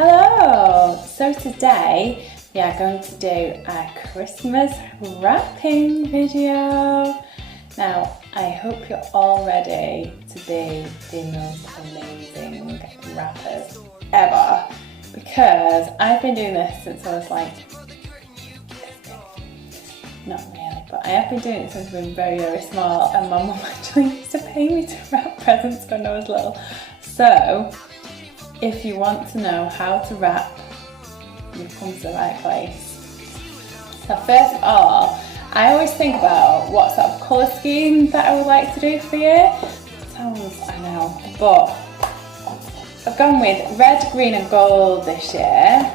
Hello! So today we are going to do a Christmas wrapping video. Now I hope you're all ready to be the most amazing wrappers ever, because I've been doing this since I was like, not really, but I have been doing it since I've been very, very small, and my mum actually used to pay me to wrap presents when I was little. So if you want to know how to wrap, you've come to the right place. So first of all, I always think about what sort of colour scheme that I would like to do for you. Sounds, I know, but I've gone with red, green and gold this year.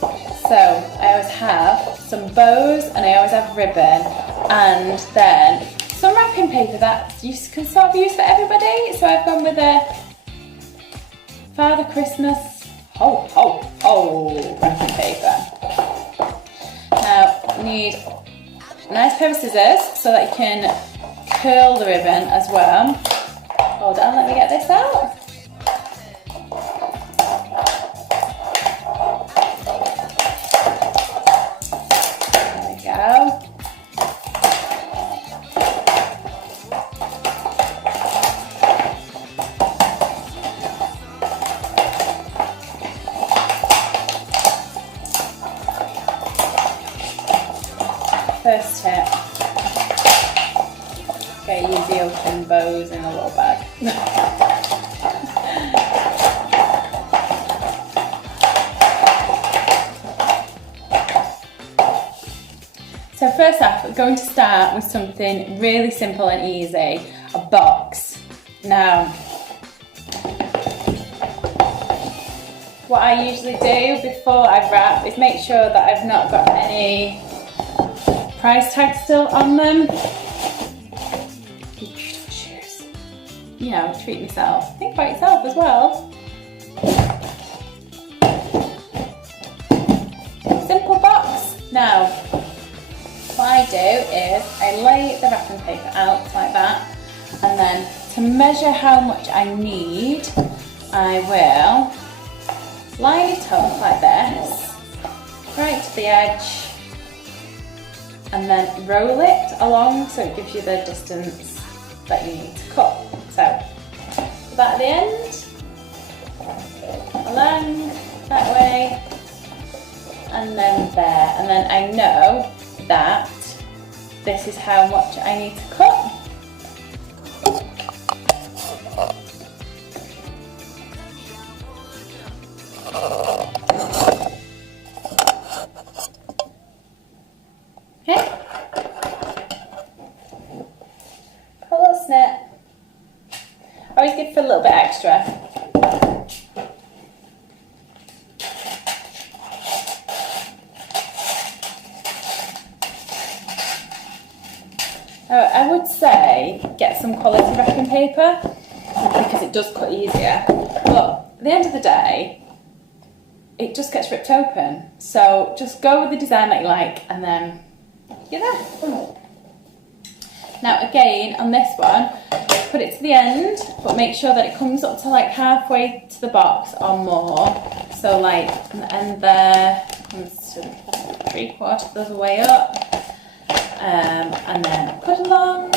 So I always have some bows and I always have ribbon, and then some wrapping paper that you can sort of use for everybody. So I've gone with a Father Christmas wrapping paper. Now you need a nice pair of scissors so that you can curl the ribbon as well. Hold on, let me get this out. There we go. First tip, get easy open bows in a little bag. So first off, we're going to start with something really simple and easy, a box. Now, what I usually do before I wrap is make sure that I've not got any price tag still on them. Beautiful shoes. You know, treat myself. Think about yourself as well. Simple box. Now, what I do is I lay the wrapping paper out like that, and then to measure how much I need, I will line it up like this, right to the edge, and then roll it along so it gives you the distance that you need to cut. So put that at the end, along that way, and then there, and then I know that this is how much I need to cut. Okay, put a little snip. Always give for a little bit extra. I would say get some quality wrapping paper because it does cut easier, but at the end of the day it just gets ripped open. So just go with the design that you like, and then you're there. Now again, on this one, put it to the end, but make sure that it comes up to like halfway to the box or more. So like from the end there, comes to 3/4 of the way up, and then cut along.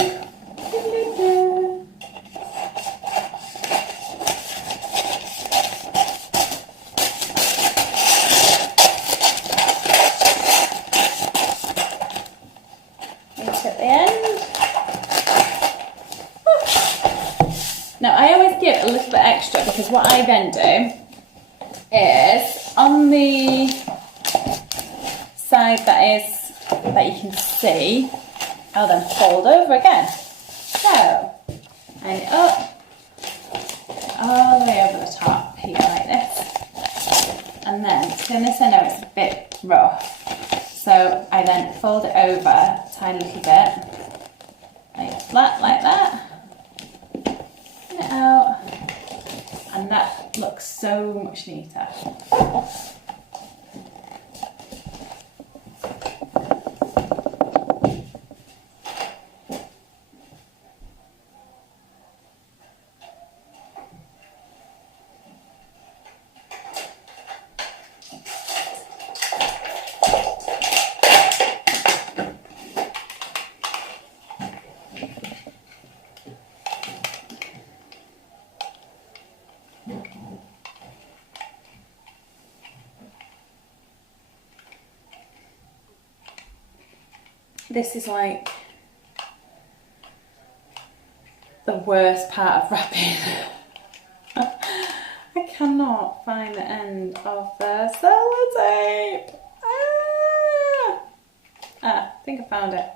At the end. Now I always give a little bit extra, because what I then do is on the side that you can see, I'll then fold over again. So line it up all the way over the top here like this, and then to this I know it's a bit rough. So I then fold it over a tiny little bit, like flat like that, get it out, and that looks so much neater. this is like the worst part of wrapping. I cannot find the end of the sellotape. I think I found it.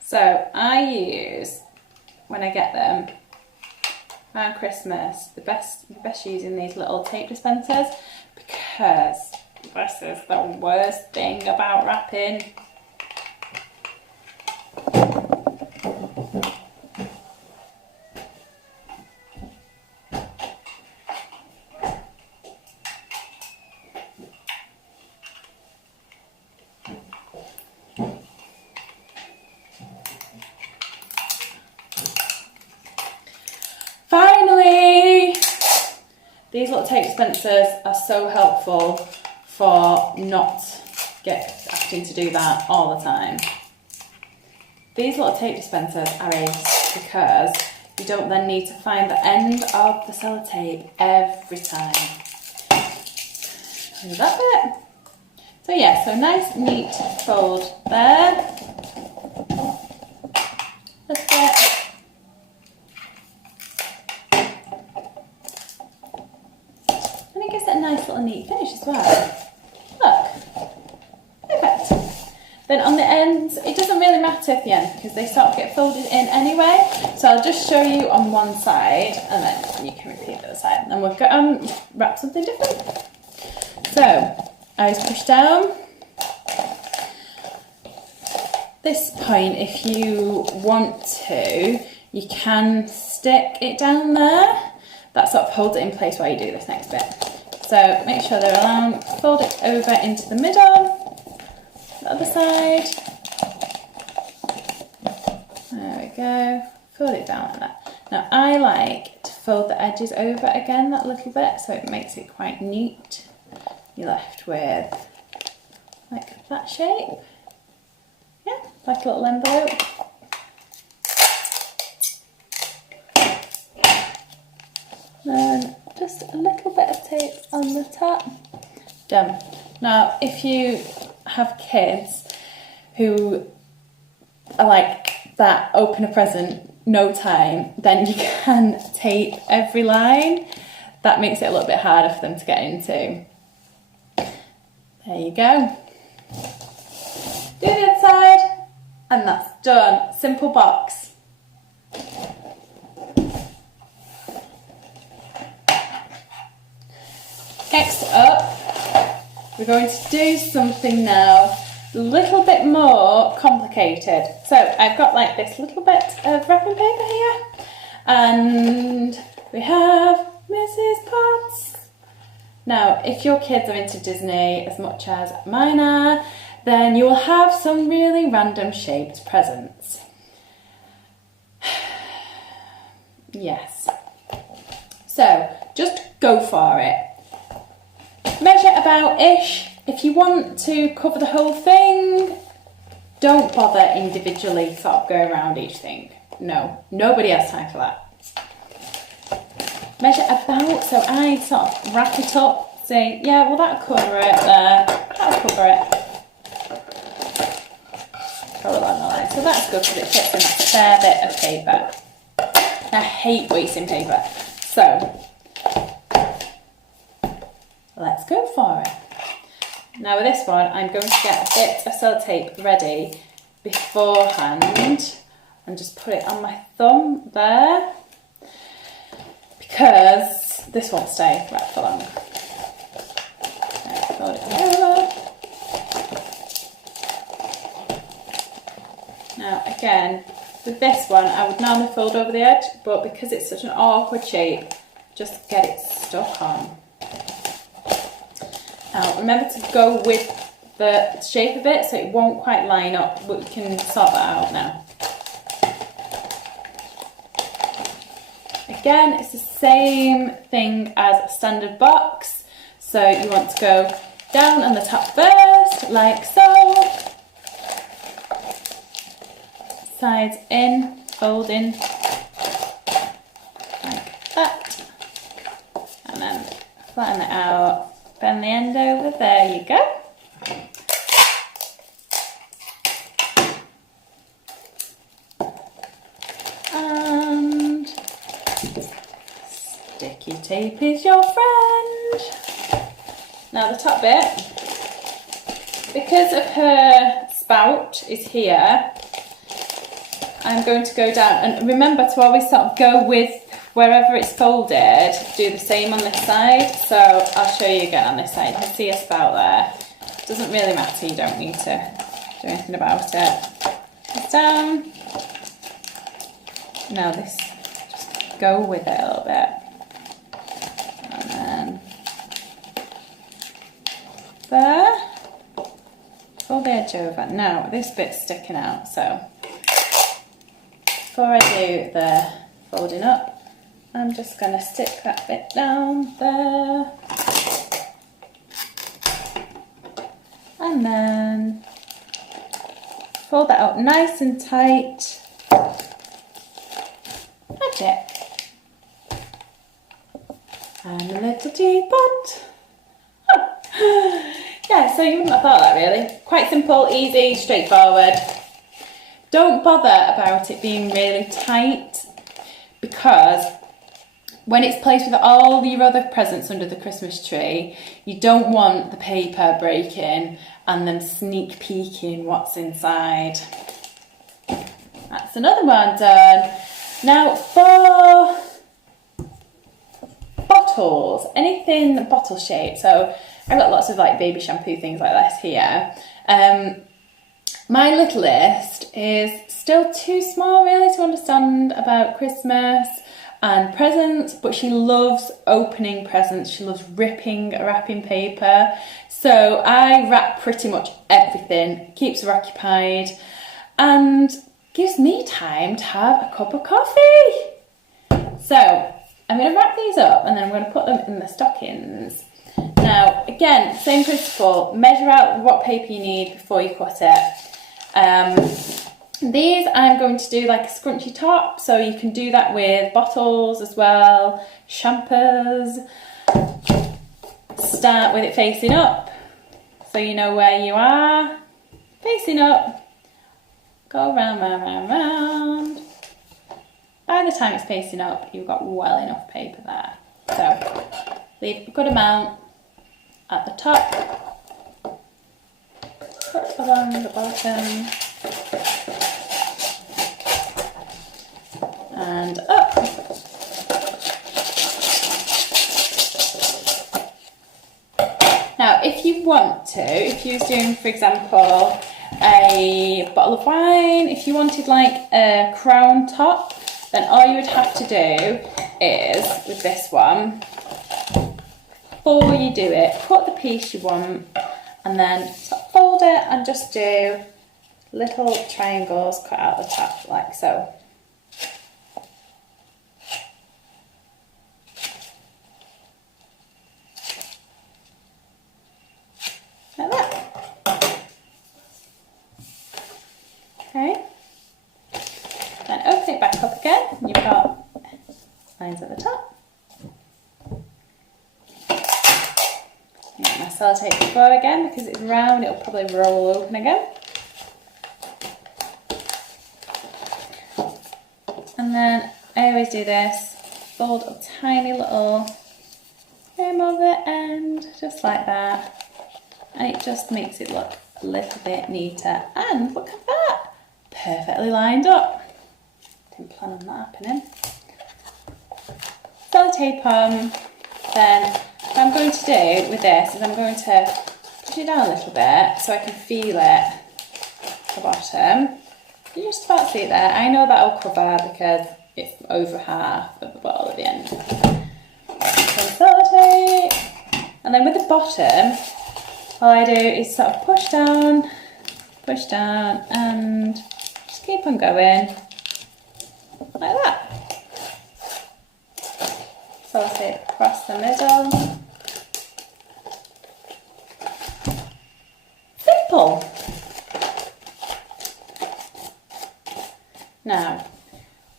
So I use, when I get them around Christmas, the best using these little tape dispensers, because this is the worst thing about wrapping. Finally! These little tape dispensers are so helpful for not having to do that all the time. These little tape dispensers are ace because you don't then need to find the end of the sellotape every time. Do that bit. So yeah, so nice neat fold there. Lift it. And it gives it a nice little neat finish as well. Look. Perfect. Then on the ends, it doesn't really matter at the end because they sort of get folded in anyway. So I'll just show you on one side and then you can repeat the other side. And then we've got wrap something different. So eyes push down. This point, if you want to, you can stick it down there. That sort of holds it in place while you do this next bit. So make sure they're aligned, fold it over into the middle, the other side. There we go, fold it down like that. Now I like to fold the edges over again that little bit so it makes it quite neat. You're left with like that shape. Yeah, like a little envelope. Then just a little bit of tape on the top. Done. Now, if you have kids who are like that, open a present, no time, then you can tape every line. That makes it a little bit harder for them to get into. There you go. Do the other side, and that's done. Simple box. Next up, we're going to do something now a little bit more complicated. So I've got like this little bit of wrapping paper here, and we have Mrs. Potts. Now, if your kids are into Disney as much as mine are, then you will have some really random shaped presents. Yes. So, just go for it. Measure about-ish. If you want to cover the whole thing, don't bother individually sort of going around each thing. No, nobody has time for that. Measure about, so I sort of wrap it up, say, yeah, well that'll cover it there, that'll cover it. Follow that line. So that's good because it fits in that fair bit of paper. I hate wasting paper. So, let's go for it. Now with this one, I'm going to get a bit of sellotape ready beforehand and just put it on my thumb there because this won't stay right for long. Right, fold it over. Now again, with this one, I would normally fold over the edge, but because it's such an awkward shape, just get it stuck on. Now remember to go with the shape of it so it won't quite line up, but we can sort that out now. Again, it's the same thing as a standard box, so you want to go down on the top first, like so. Sides in, fold in, like that, and then flatten it out, bend the end over, there you go. Sticky tape is your friend. Now the top bit, because of her spout is here, I'm going to go down, and remember to always sort of go with wherever it's folded, do the same on this side. So I'll show you again on this side. You can see a spout there. Doesn't really matter, you don't need to do anything about it. It's down. Now this, just go with it a little bit. And then there. Fold the edge over. Now this bit's sticking out, so before I do the folding up, I'm just going to stick that bit down there. And then fold that out nice and tight. That's it. And a little teapot. Yeah, so you wouldn't have thought that really. Quite simple, easy, straightforward. Don't bother about it being really tight, because when it's placed with all your other presents under the Christmas tree, you don't want the paper breaking and then sneak peeking what's inside. That's another one done. Now for bottles, anything bottle shaped. So I've got lots of like baby shampoo, things like this here. My little list is still too small really to understand about Christmas and presents, but she loves opening presents. She loves ripping wrapping paper. So I wrap pretty much everything, keeps her occupied and gives me time to have a cup of coffee. So I'm going to wrap these up and then I'm going to put them in the stockings. Now again, same principle, measure out what paper you need before you cut it. These I'm going to do like a scrunchy top, so you can do that with bottles as well, champers. Start with it facing up, so you know where you are. Facing up, go round, round, round, round. By the time it's facing up, you've got well enough paper there. So leave a good amount at the top, put along the bottom, and up. Now if you want to, if you was doing for example a bottle of wine, if you wanted like a crown top, then all you would have to do is, with this one, before you do it, cut the piece you want and then sort of fold it and just do little triangles cut out the top like so. Like that. Okay. Then open it back up again. You've got lines at the top. Get my sellotape before again, because it's round, it'll probably roll open again. And then I always do this, fold a tiny little hem over the end, just like that. And it just makes it look a little bit neater. And look at that, perfectly lined up. Didn't plan on that happening. Sellotape on. Then what I'm going to do with this is I'm going to push it down a little bit so I can feel it at the bottom. You just about see it there. I know that'll cover because it's over half of the bottle at the end. So sellotape. And then with the bottom, all I do is sort of push down, and just keep on going like that. Sellotape across the middle. Simple. Now,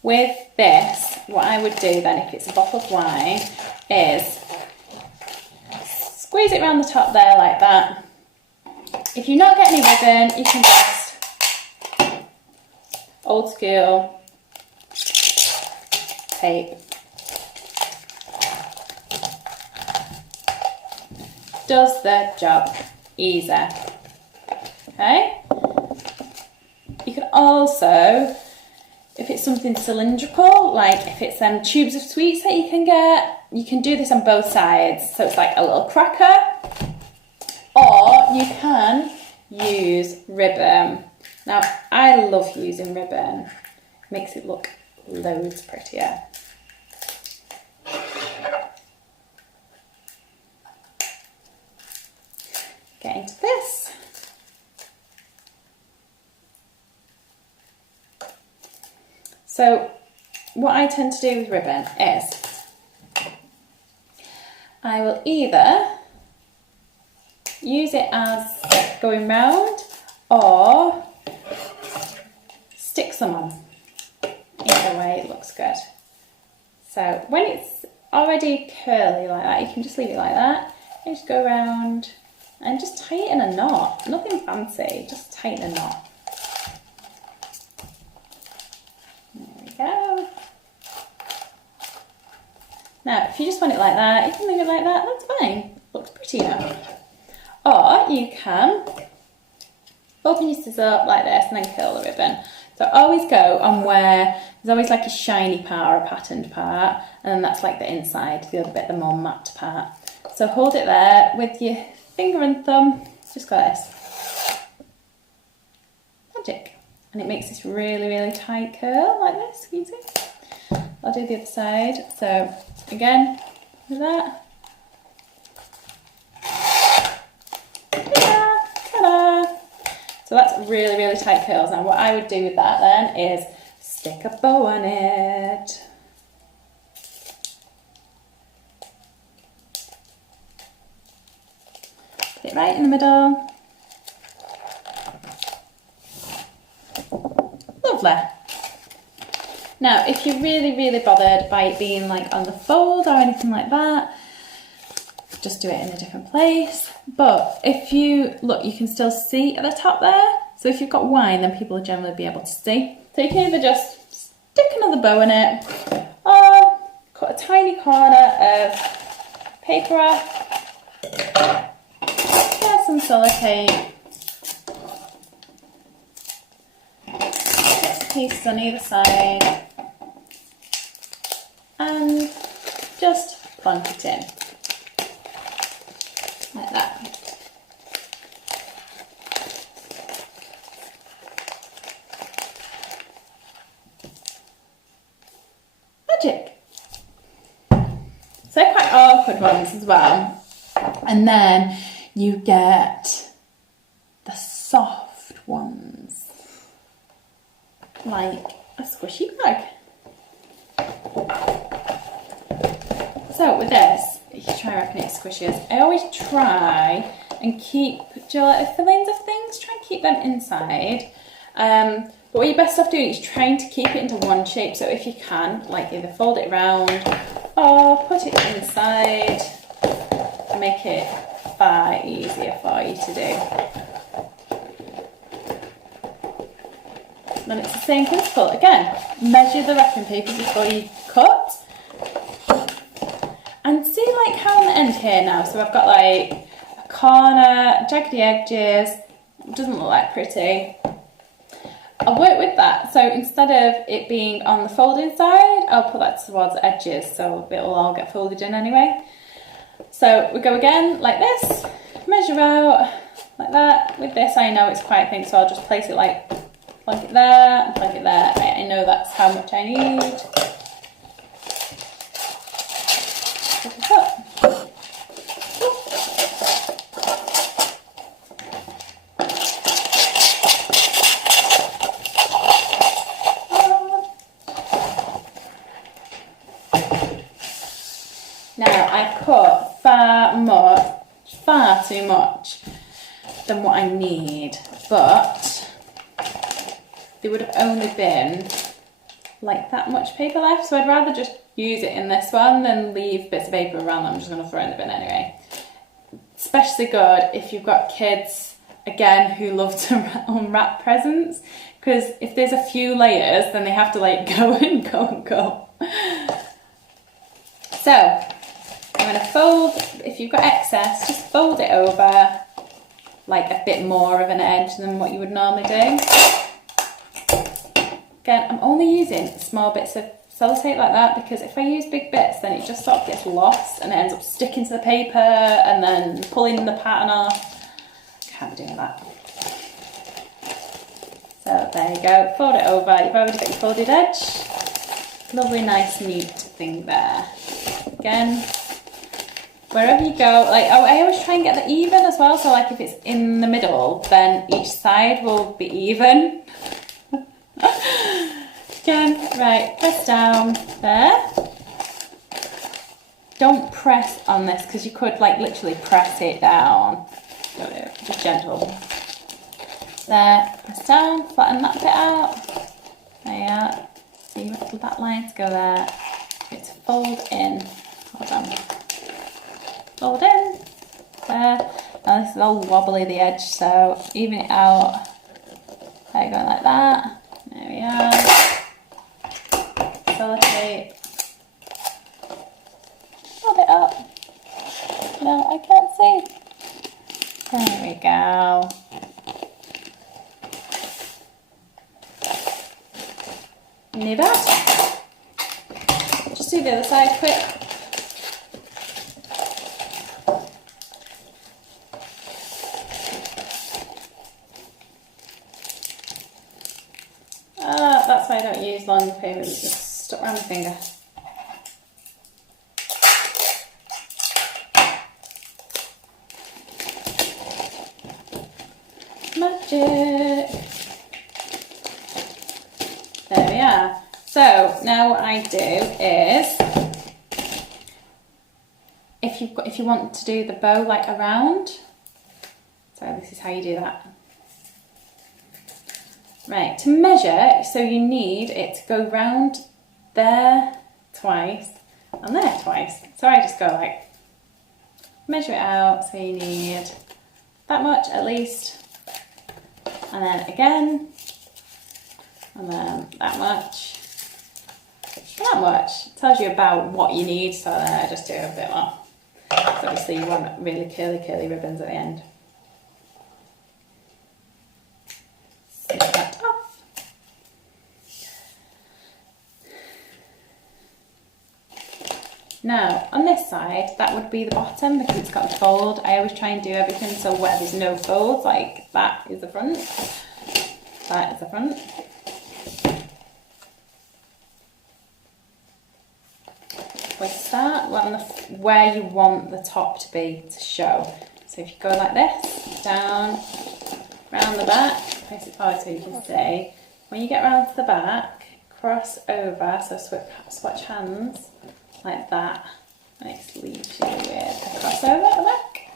with this, what I would do then, if it's a bottle of wine, is squeeze it around the top there like that. If you're not getting any ribbon, you can just old school tape does the job. Easy. Okay? You can also, if it's something cylindrical, like if it's tubes of sweets that you can get, you can do this on both sides. So it's like a little cracker, or you can use ribbon. Now, I love using ribbon. It makes it look loads prettier. Get into this. So what I tend to do with ribbon is I will either use it as going round or stick some on. Either way, it looks good. So when it's already curly like that, you can just leave it like that and just go around and just tighten a knot. Nothing fancy, just tighten a knot. There we go. Now, if you just want it like that, you can leave it like that, that's fine. Looks pretty enough. Or you can open your scissors up like this and then curl the ribbon. So always go on where there's always like a shiny part or a patterned part, and then that's like the inside, the other bit, the more matte part. So hold it there with your finger and thumb, just like this. Magic. And it makes this really, really tight curl like this, can you see? I'll do the other side. So again, with that. Ta-da! Ta-da! So that's really, really tight curls. Now what I would do with that then is stick a bow on it. Put it right in the middle. Lovely. Now, if you're really, really bothered by it being like on the fold or anything like that, just do it in a different place. But if you look, you can still see at the top there. So if you've got wine, then people will generally be able to see. So you can either just stick another bow in it, or cut a tiny corner of paper off, get some sellotape, get some pieces on either side, and just plonk it in, like that. Magic! So they're quite awkward ones as well. And then you get the soft ones, like a squishy bag. So with this, you can try wrapping it squishes. I always try and keep, do you like the fillings of things? Try and keep them inside. But what you're best off doing is trying to keep it into one shape. So if you can, like either fold it around or put it inside and make it far easier for you to do. Then it's the same principle. Again, measure the wrapping paper before you cut. And see like how on the end here now, so I've got like a corner, jaggedy edges, it doesn't look like pretty. I'll work with that, so instead of it being on the folding side, I'll put that towards the edges so it'll all get folded in anyway. So we go again like this, measure out like that. With this I know it's quite thin, so I'll just place it like, plonk it there, and plonk it there. I know that's how much I need. Now I put far too much than what I need, but there would have only been like that much paper left, so I'd rather just use it in this one than leave bits of paper around that I'm just going to throw in the bin anyway. Especially good if you've got kids, again, who love to unwrap presents, because if there's a few layers then they have to like go and go and go. So I'm going to fold, if you've got excess, just fold it over like a bit more of an edge than what you would normally do. Again, I'm only using small bits of sellotape like that because if I use big bits, then it just sort of gets lost and it ends up sticking to the paper and then pulling the pattern off. Can't be doing that. So there you go, fold it over, you've already got your folded edge. Lovely, nice, neat thing there. Again, wherever you go, like I always try and get the even as well, so like if it's in the middle, then each side will be even. Again, right, press down there. Don't press on this because you could like literally press it down. Just gentle. There, press down, flatten that bit out. There you are. So you want that line to go there. It's fold in. Hold on. Fold in. There. Now this is all wobbly, the edge, so even it out. There, going like that. There we are. Sellotape. Hold it up. No, I can't see. There we go. New bad. Just do the other side quick. That's why I don't use long papers, it's just stuck around my finger. Magic! There we are. So now what I do is, if you want to do the bow like around, so this is how you do that. Right, to measure, so you need it to go round there twice and there twice. So I just go like, measure it out, so you need that much at least, and then again, and then that much, and that much. It tells you about what you need, so then I just do a bit more. So obviously you want really curly ribbons at the end. Snip that off. Now on this side, that would be the bottom because it's got a fold. I always try and do everything so where there's no folds, like that is the front, that is the front. We start on where you want the top to be to show. So if you go like this, down, round the back, place it forward so you can see. When you get round to the back, cross over, so switch hands like that. And it leaves you with a crossover at the back.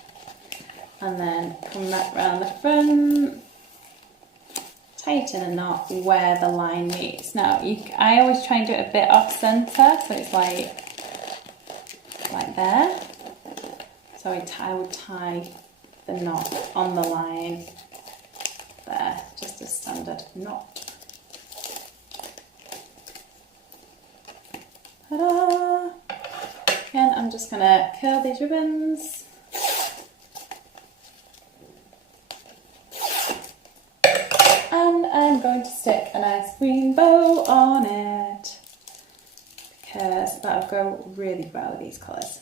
And then come back round the front. Tighten a knot where the line meets. Now, I always try and do it a bit off centre, so it's like there. So I would tie the knot on the line there, just a standard knot. Ta-da! Again, I'm just going to curl these ribbons. And I'm going to stick a nice green bow on it because that'll go really well with these colours.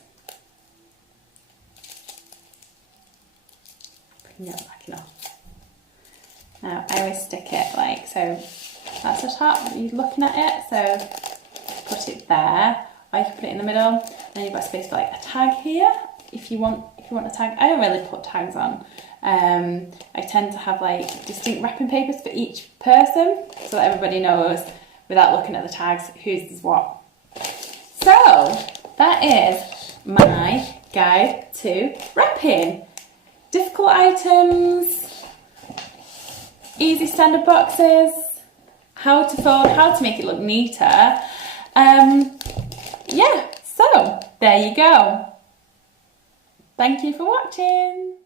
Putting it back off. Now I always stick it like so. That's the top. You're looking at it, so put it there. Or you can put it in the middle. Then you've got space for like a tag here. If you want a tag, I don't really put tags on. I tend to have like distinct wrapping papers for each person so that everybody knows without looking at the tags whose is what. So that is my guide to wrapping. Difficult items, easy standard boxes, how to fold, how to make it look neater. Yeah, so there you go. Thank you for watching.